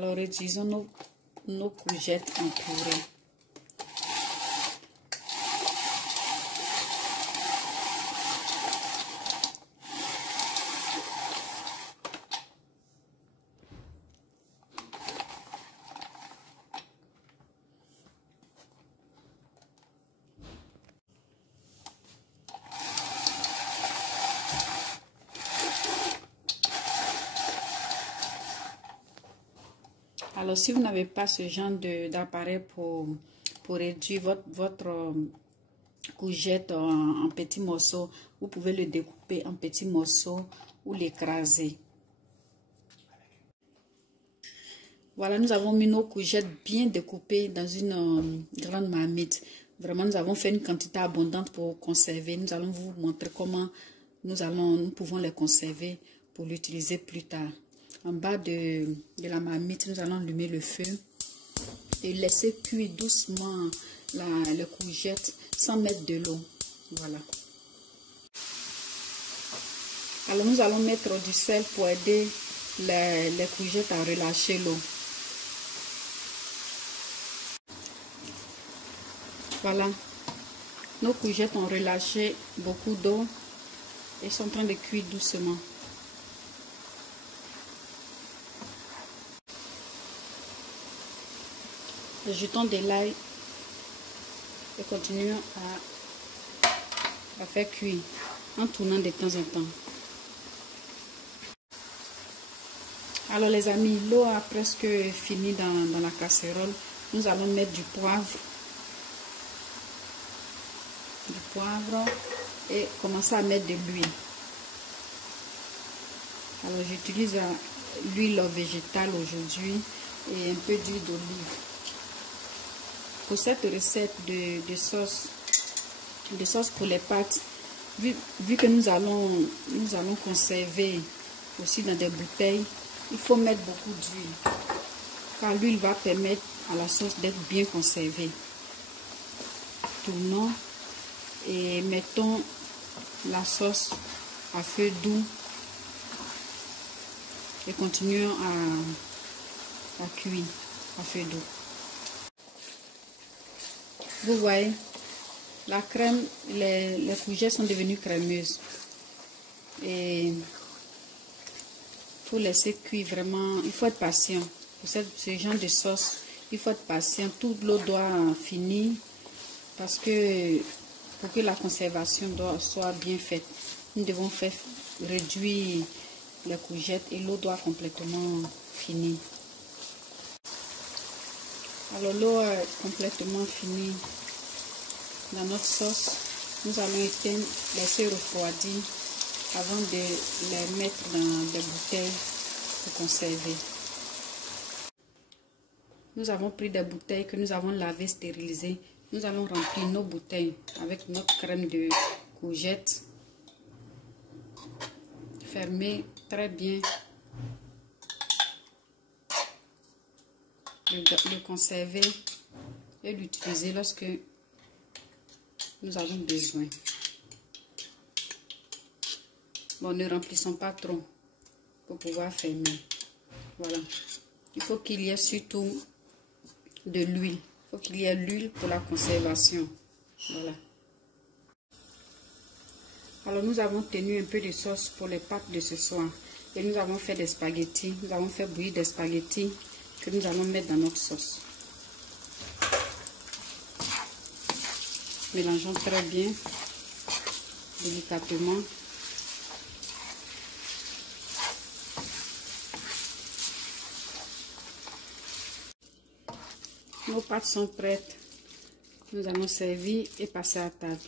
Alors, réduisons nos courgettes en purée. Alors, si vous n'avez pas ce genre d'appareil pour réduire votre courgette en petits morceaux, vous pouvez le découper en petits morceaux ou l'écraser. Voilà, nous avons mis nos courgettes bien découpées dans une grande marmite. Vraiment, nous avons fait une quantité abondante pour conserver. Nous allons vous montrer comment nous pouvons les conserver pour l'utiliser plus tard. En bas de la marmite, nous allons allumer le feu et laisser cuire doucement les courgettes sans mettre de l'eau. Voilà. Alors, nous allons mettre du sel pour aider les courgettes à relâcher l'eau. Voilà. Nos courgettes ont relâché beaucoup d'eau et sont en train de cuire doucement. Ajoutons de l'ail et continuons à faire cuire en tournant de temps en temps. Alors les amis, l'eau a presque fini dans la casserole. Nous allons mettre du poivre et commencer à mettre de l'huile. Alors j'utilise l'huile végétale aujourd'hui et un peu d'huile d'olive. Pour cette recette de sauce pour les pâtes, vu que nous allons conserver aussi dans des bouteilles, il faut mettre beaucoup d'huile, car l'huile va permettre à la sauce d'être bien conservée. Tournons et mettons la sauce à feu doux et continuons à cuire à feu doux. Vous voyez, la crème, les courgettes sont devenues crémeuses. Et il faut laisser cuire vraiment, il faut être patient. Pour ce genre de sauce, il faut être patient. Toute l'eau doit finir parce que pour que la conservation soit bien faite, nous devons faire réduire les courgettes et l'eau doit complètement finir. Alors l'eau est complètement finie dans notre sauce. Nous allons laisser refroidir avant de les mettre dans des bouteilles pour conserver. Nous avons pris des bouteilles que nous avons lavées, stérilisées. Nous allons remplir nos bouteilles avec notre crème de courgettes. Fermer très bien. Le conserver et l'utiliser lorsque nous avons besoin. Bon, ne remplissons pas trop pour pouvoir fermer. Voilà. Il faut qu'il y ait surtout de l'huile. Il faut qu'il y ait l'huile pour la conservation. Voilà. Alors, nous avons tenu un peu de sauce pour les pâtes de ce soir. Et nous avons fait des spaghettis. Nous avons fait bouillir des spaghettis que nous allons mettre dans notre sauce. Mélangeons très bien, délicatement. Nos pâtes sont prêtes. Nous allons servir et passer à table.